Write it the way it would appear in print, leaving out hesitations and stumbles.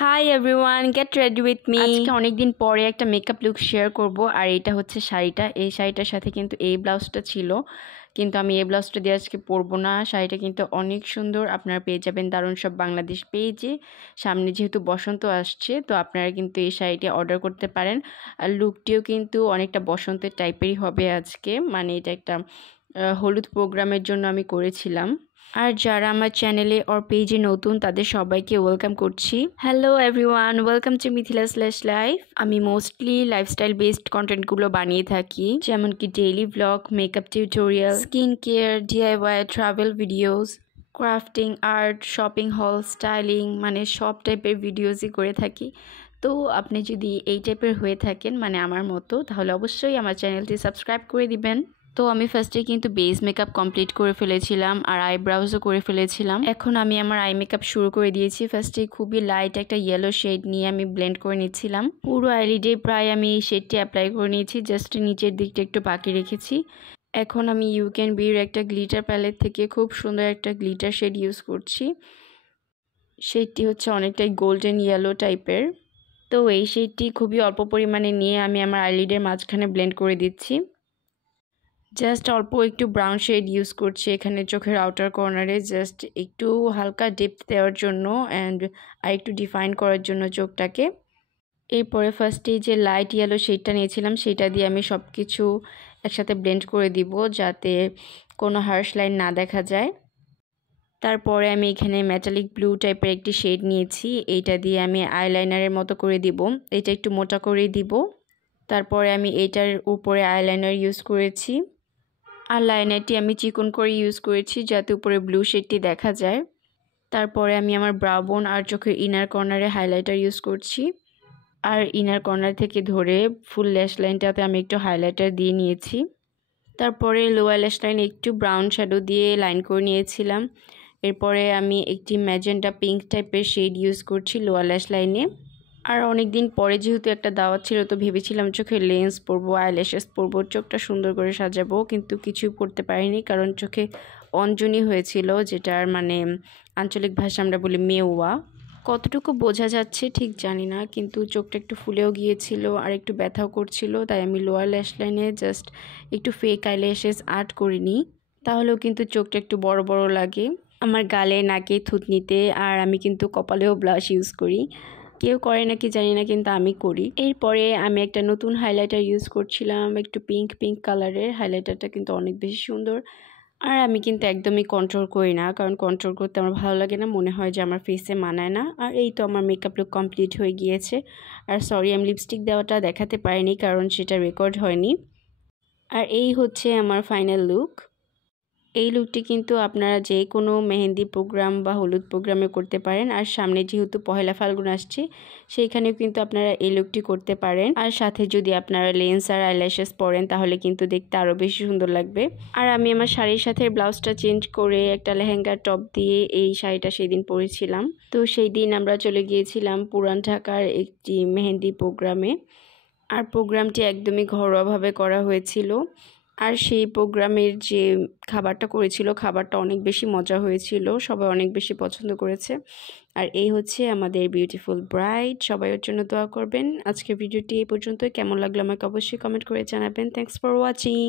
Hi everyone, get ready with me. আজকে অনেকদিন পরে একটা মেকআপ লুক শেয়ার করব। আর এটা হচ্ছে শাড়িটা। এই শাড়িটার সাথে কিন্তু এই ব্লাউজটা ছিল, কিন্তু আমি এই ব্লাউজটা দিয়ে আজকে পরবো না। শাড়িটা কিন্তু অনেক সুন্দর, আপনারা পেয়ে যাবেন দারুণ সব বাংলাদেশ পেজে। সামনে যেহেতু বসন্ত আসছে, তো আপনারা কিন্তু এই শাড়িটি অর্ডার করতে পারেন। আর লুকটিও কিন্তু অনেকটা বসন্তের টাইপেরই হবে আজকে, মানে এটা একটা হলুদ প্রোগ্রামের জন্য আমি করেছিলাম। আর যারা আমার চ্যানেলে ওর পেজে নতুন, তাদের সবাইকে ওয়েলকাম করছি। Hello everyone, welcome to Mithila Life. আমি মোস্টলি লাইফস্টাইল বেসড কন্টেন্টগুলো বানিয়ে থাকি, যেমন কি daily vlog, makeup tutorial, skin care, DIY, travel videos, crafting, art, shopping haul, styling, মানে সব টাইপের ভিডিওসই করে থাকি। তো আপনি যদি এই টাইপের হয়ে থাকেন, মানে আমার মতো, তাহলে অবশ্যই আমার চ্যানেলটি সাবস্ক্রাইব করে দিবেন। তো আমি ফার্স্টে কিন্তু বেস মেকআপ কমপ্লিট করে ফেলেছিলাম আর আইব্রাউজও করে ফেলেছিলাম। এখন আমি আমার আই মেকআপ শুরু করে দিয়েছি। ফার্স্টে খুবই লাইট একটা ইয়েলো শেড নিয়ে আমি ব্লেন্ড করে নিচ্ছিলাম। পুরো আইলিডে প্রায় আমি এই শেডটি অ্যাপ্লাই করে নিয়েছি, জাস্ট নিচের দিকটা একটু বাকি রেখেছি। এখন আমি ইউ ক্যান বির একটা গ্লিটার প্যালেট থেকে খুব সুন্দর একটা গ্লিটার শেড ইউজ করছি। শেডটি হচ্ছে অনেকটাই গোল্ডেন ইয়েলো টাইপের। তো এই শেডটি খুবই অল্প পরিমাণে নিয়ে আমি আমার আইলিডের মাঝখানে ব্লেন্ড করে দিচ্ছি। জাস্ট অল্প একটু ব্রাউন শেড ইউজ করছি এখানে চোখের আউটার কর্নারে, জাস্ট একটু হালকা ডেপথ দেওয়ার জন্য অ্যান্ড আর একটু ডিফাইন করার জন্য চোখটাকে। এরপরে ফার্স্টে যে লাইট ইয়েলো শেডটা নিয়েছিলাম সেটা দিয়ে আমি সব কিছু একসাথে ব্লেন্ড করে দিব, যাতে কোনো হার্শ লাইন না দেখা যায়। তারপরে আমি এখানে মেটালিক ব্লু টাইপের একটি শেড নিয়েছি, এইটা দিয়ে আমি আইলাইনারের মতো করে দিব। এটা একটু মোটা করেই দিব। তারপরে আমি এটার উপরে আইলাইনার ইউজ করেছি। আর লাইনারটি আমি চিকন করে ইউজ করেছি, যাতে উপরে ব্লু শেডটি দেখা যায়। তারপরে আমি আমার ব্রাউ বোন আর চোখের ইনার কর্নারে হাইলাইটার ইউজ করছি। আর ইনার কর্নার থেকে ধরে ফুল ল্যাশ লাইনটাতে আমি একটু হাইলাইটার দিয়ে নিয়েছি। তারপরে লোয়ার ল্যাশ লাইনে একটু ব্রাউন শ্যাডো দিয়ে লাইন করে নিয়েছিলাম। এরপরে আমি একটি ম্যাজেন্টা পিঙ্ক টাইপের শেড ইউজ করছি লোয়ার ল্যাশ লাইনে। আর অনেক দিন পরে যেহেতু একটা দাওয়াত ছিল, তো ভেবেছিলাম চোখে লেন্স পরবো, আইল্যাশেস পরবো, চোখটা সুন্দর করে সাজাবো, কিন্তু কিছুই করতে পারিনি কারণ চোখে অঞ্জনি হয়েছিল, যেটার মানে আঞ্চলিক ভাষা আমরা বলি মেওয়া। কতটুকু বোঝা যাচ্ছে ঠিক জানি না, কিন্তু চোখটা একটু ফুলেও গিয়েছিল আর একটু ব্যথাও করছিল, তাই আমি লোয়ার ল্যাশ লাইনে জাস্ট একটু ফেক আইল্যাশেস আর্ট করিনি, তাহলেও কিন্তু চোখটা একটু বড় বড় লাগে। আমার গালে, নাকে, থুতনিতে, আর আমি কিন্তু কপালেও ব্লাশ ইউজ করি। কেউ করে নাকি জানি না, কিন্তু আমি করি। এরপরে আমি একটা নতুন হাইলাইটার ইউজ করছিলাম, একটু পিঙ্ক কালারের। হাইলাইটারটা কিন্তু অনেক বেশি সুন্দর। আর আমি কিন্তু একদমই কন্ট্রোল করি না, কারণ কন্ট্রোল করতে আমার ভালো লাগে না, মনে হয় যে আমার ফেসে মানায় না। আর এই তো আমার মেকআপ লুক কমপ্লিট হয়ে গিয়েছে। আর সরি, আমি লিপস্টিক দেওয়াটা দেখাতে পারিনি কারণ সেটা রেকর্ড হয়নি। আর এই হচ্ছে আমার ফাইনাল লুক। এই লুকটি কিন্তু আপনারা যে কোনো মেহেন্দি প্রোগ্রাম বা হলুদ প্রোগ্রামে করতে পারেন। আর সামনে যেহেতু পহেলা ফাল্গুন আসছে, সেইখানেও কিন্তু আপনারা এই লুকটি করতে পারেন। আর সাথে যদি আপনারা লেন্স আর আইল্যাশেস পরেন, তাহলে কিন্তু দেখতে আরও বেশি সুন্দর লাগবে। আর আমি আমার শাড়ির সাথে ব্লাউজটা চেঞ্জ করে একটা লেহেঙ্গার টপ দিয়ে এই শাড়িটা সেই দিন পরেছিলাম। তো সেই দিন আমরা চলে গিয়েছিলাম পুরান ঢাকার একটি মেহেন্দি প্রোগ্রামে। আর প্রোগ্রামটি একদমই ঘরোয়াভাবে করা হয়েছিল। আর সেই প্রোগ্রামের যে খাবারটা করেছিল, খাবারটা অনেক বেশি মজা হয়েছিল, সবাই অনেক বেশি পছন্দ করেছে। আর এই হচ্ছে আমাদের বিউটিফুল ব্রাইড। সবাই ওর জন্য দোয়া করবেন। আজকের ভিডিওটি এই পর্যন্ত। কেমন লাগলো আমাকে অবশ্যই কমেন্ট করে জানাবেন। Thanks for watching.